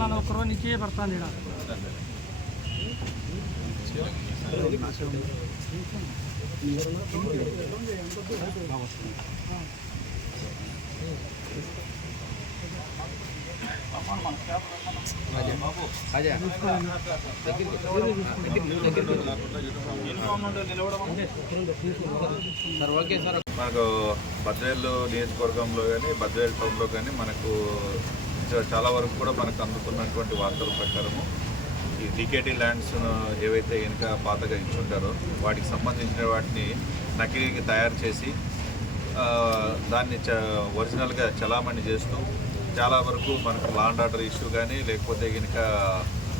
ನಾನು ಒಕ್ಕರು ನಿಚ್ಚೇ ಬರ್ತಾನೆ ಇಡ మనకు బద్వేలు నియోజకవర్గంలో కానీ బద్వేలు టౌన్లో కానీ మనకు చాలా వరకు కూడా మనకు అందుతున్నటువంటి వార్తల ప్రకారము ఈ డికేటీ ల్యాండ్స్ ఏవైతే వెనుక పాతగా ఇచ్చుంటారో వాటికి సంబంధించిన వాటిని నకిలీకి తయారు చేసి దాన్ని ఒరిజినల్గా చలామణి చేస్తూ చాలా వరకు మనకు లాండ్ ఆర్డర్ ఇష్యూ కానీ లేకపోతే కనుక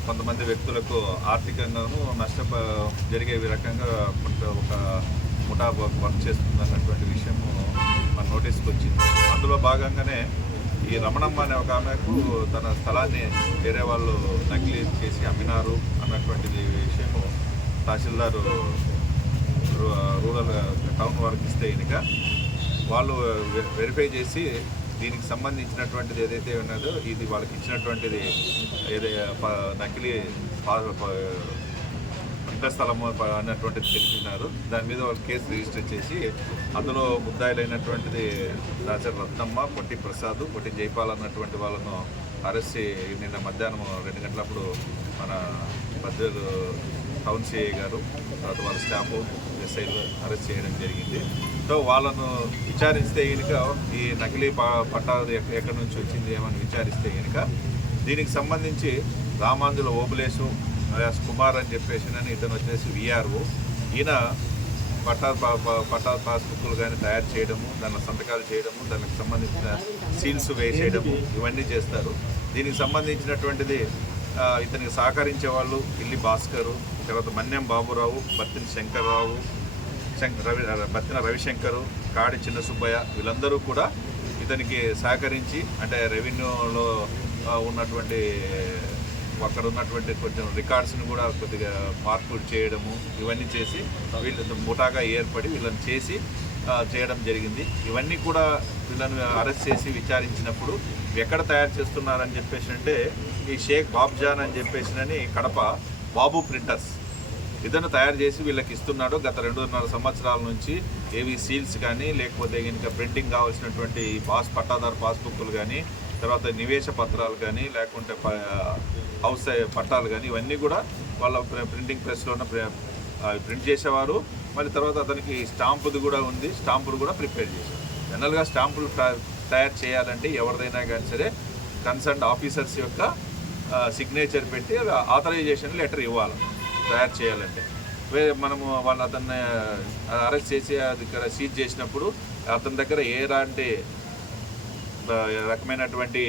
కొంతమంది వ్యక్తులకు ఆర్థికంగాను నష్ట జరిగే రకంగా ఒక ముఠా వర్క్ చేస్తుంది అన్నటువంటి విషయం మన నోటీస్కి వచ్చింది అందులో భాగంగానే ఈ రమణమ్మ అనే ఒక ఆమెకు తన స్థలాన్ని వేరే వాళ్ళు నకిలీ చేసి అమ్మినారు అన్నటువంటిది విషయము తహసీల్దారు రూరల్ టౌన్ వారికి ఇస్తే ఇక వాళ్ళు వెరిఫై చేసి దీనికి సంబంధించినటువంటిది ఏదైతే ఉన్నదో ఇది వాళ్ళకి ఇచ్చినటువంటిది ఏదైతే నకిలీ ఇంట స్థలము అన్నటువంటిది తెలిపినారు దాని మీద వాళ్ళు కేసు రిజిస్టర్ చేసి అందులో ముద్దాయిలైనటువంటిది దాచర్ రత్నమ్మ పొట్టి ప్రసాద్ పొట్టి జైపాల్ అన్నటువంటి వాళ్ళను అరెస్ట్ నిన్న మధ్యాహ్నం రెండు గంటలప్పుడు మన భద్రులు టౌన్ సిఐ గారు తర్వాత వాళ్ళ స్టాఫ్ ఎస్ఐలు అరెస్ట్ చేయడం జరిగింది సో వాళ్ళను విచారిస్తే కనుక ఈ నకిలీ పట్టా ఎక్కడి నుంచి వచ్చింది ఏమని విచారిస్తే కనుక దీనికి సంబంధించి రామాంజుల ఓబులేసు అలియాస్ కుమార్ అని చెప్పేసి ఇతను వచ్చేసి విఆర్ఓ ఈయన పట్టా పట్టా పాస్బుక్లు కానీ తయారు చేయడము దాని సంతకాలు చేయడము దానికి సంబంధించిన సీల్స్ వేసేయడము ఇవన్నీ చేస్తారు దీనికి సంబంధించినటువంటిది ఇతనికి సహకరించే వాళ్ళు పిల్లి భాస్కరు తర్వాత మన్యం బాబురావు బత్తిన శంకర్రావు రవి బత్తిన రవిశంకరు కాడి చిన్న సుబ్బయ్య వీళ్ళందరూ కూడా ఇతనికి సహకరించి అంటే రెవెన్యూలో ఉన్నటువంటి అక్కడ ఉన్నటువంటి కొంచెం రికార్డ్స్ని కూడా కొద్దిగా మార్పులు చేయడము ఇవన్నీ చేసి వీళ్ళు ముఠాగా ఏర్పడి వీళ్ళని చేసి చేయడం జరిగింది ఇవన్నీ కూడా వీళ్ళను అరెస్ట్ చేసి విచారించినప్పుడు ఎక్కడ తయారు చేస్తున్నారని చెప్పేసి అంటే ఈ షేక్ బాబ్జాన్ అని చెప్పేసినని కడప బాబు ప్రింటర్స్ ఇదను తయారు చేసి వీళ్ళకి ఇస్తున్నాడు గత రెండున్నర సంవత్సరాల నుంచి ఏవి సీల్స్ కానీ లేకపోతే ఇంకా ప్రింటింగ్ కావాల్సినటువంటి పాస్ పట్టాదారు పాస్బుక్లు కానీ తర్వాత నివేశ పత్రాలు కానీ లేకుంటే హౌస్ పట్టాలు కానీ ఇవన్నీ కూడా వాళ్ళ ప్రింటింగ్ ప్రెస్లో ఉన్న ప్రింట్ చేసేవారు మళ్ళీ తర్వాత అతనికి స్టాంపుది కూడా ఉంది స్టాంపులు కూడా ప్రిపేర్ చేశారు జనరల్గా స్టాంపులు తయారు చేయాలంటే ఎవరిదైనా కానీ సరే కన్సర్న్ ఆఫీసర్స్ యొక్క సిగ్నేచర్ పెట్టి ఆథరైజేషన్ లెటర్ ఇవ్వాలి తయారు చేయాలంటే మనము వాళ్ళు అతన్ని అరెస్ట్ చేసి ఇక్కడ సీజ్ చేసినప్పుడు అతని దగ్గర ఏలాంటి రకమైనటువంటి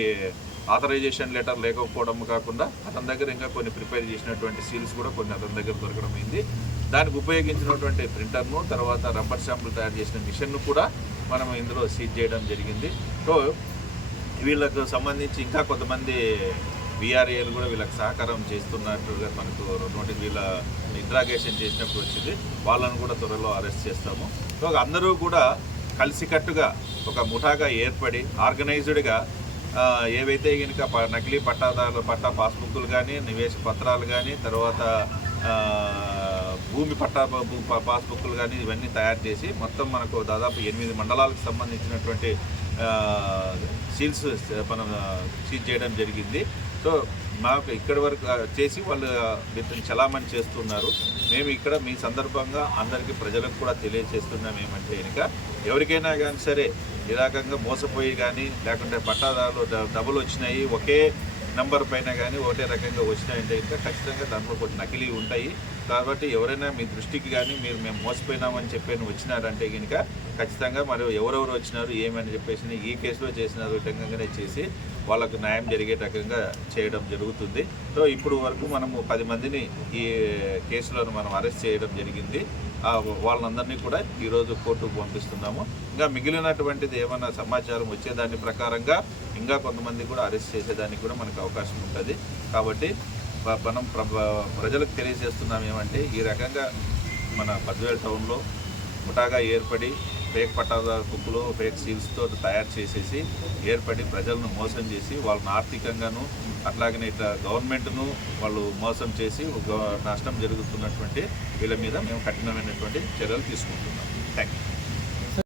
ఆథరైజేషన్ లెటర్ లేకపోవడం కాకుండా అతని దగ్గర ఇంకా కొన్ని ప్రిపేర్ చేసినటువంటి సీల్స్ కూడా కొన్ని అతని దగ్గర దొరకడం అయింది దానికి ఉపయోగించినటువంటి ప్రింటర్ను తర్వాత రబ్బర్ స్టాంపులు తయారు చేసిన మిషన్ను కూడా మనం ఇందులో సీజ్ చేయడం జరిగింది సో వీళ్ళకు సంబంధించి ఇంకా కొంతమంది విఆర్ఏలు కూడా వీళ్ళకి సహకారం చేస్తున్నట్టుగా మనకు నోటి వీళ్ళ ఇంట్రాగేషన్ చేసినప్పుడు వచ్చింది వాళ్ళను కూడా త్వరలో అరెస్ట్ చేస్తాము సో అందరూ కూడా కలిసికట్టుగా ఒక ముఠాగా ఏర్పడి ఆర్గనైజ్డ్గా ఏవైతే కనుక నకిలీ పట్టాదారులు పట్టా పాస్బుక్లు కానీ నివేశ పత్రాలు కానీ తర్వాత భూమి పట్టా పాస్బుక్లు కానీ ఇవన్నీ తయారు చేసి మొత్తం మనకు దాదాపు ఎనిమిది మండలాలకు సంబంధించినటువంటి సీల్స్ మనం సీజ్ చేయడం జరిగింది సో మాకు ఇక్కడి వరకు చేసి వాళ్ళు వీటిని చలామణి చేస్తున్నారు మేము ఇక్కడ మీ సందర్భంగా అందరికీ ప్రజలకు కూడా తెలియజేస్తున్నాం ఏమంటే కనుక ఎవరికైనా కానీ సరే ఈ రకంగా మోసపోయి కానీ లేకుంటే పట్టాదారులు డబ్బులు వచ్చినాయి ఒకే నెంబర్ పైన కానీ ఒకటే రకంగా వచ్చినాయంటే ఇంకా ఖచ్చితంగా దాంట్లో కొన్ని నకిలీ ఉంటాయి కాబట్టి ఎవరైనా మీ దృష్టికి కానీ మీరు మేము మోసపోయినామని చెప్పి వచ్చినారంటే కనుక ఖచ్చితంగా మరి ఎవరెవరు వచ్చినారు ఏమని చెప్పేసి ఈ కేసులో చేసిన విధంగానే చేసి వాళ్ళకు న్యాయం జరిగే రకంగా చేయడం జరుగుతుంది సో ఇప్పుడు వరకు మనము పది మందిని ఈ కేసులను మనం అరెస్ట్ చేయడం జరిగింది వాళ్ళందరినీ కూడా ఈరోజు కోర్టుకు పంపిస్తున్నాము ఇంకా మిగిలినటువంటిది ఏమైనా సమాచారం వచ్చేదాని ప్రకారంగా ఇంకా కొంతమంది కూడా అరెస్ట్ చేసేదానికి కూడా మనకు అవకాశం ఉంటుంది కాబట్టి మనం ప్రజలకు తెలియజేస్తున్నాం ఏమంటే ఈ రకంగా మన పద్వేలు టౌన్లో ముఠాగా ఏర్పడి ఫేక్ పట్టాదారు బుక్లు ఫేక్ సీల్స్తో తయారు చేసేసి ఏర్పడి ప్రజలను మోసం చేసి వాళ్ళని ఆర్థికంగాను అట్లాగనే ఇట్లా గవర్నమెంట్ను వాళ్ళు మోసం చేసి నష్టం జరుగుతున్నటువంటి వీళ్ళ మీద మేము కఠినమైనటువంటి చర్యలు తీసుకుంటున్నాం థ్యాంక్ యూ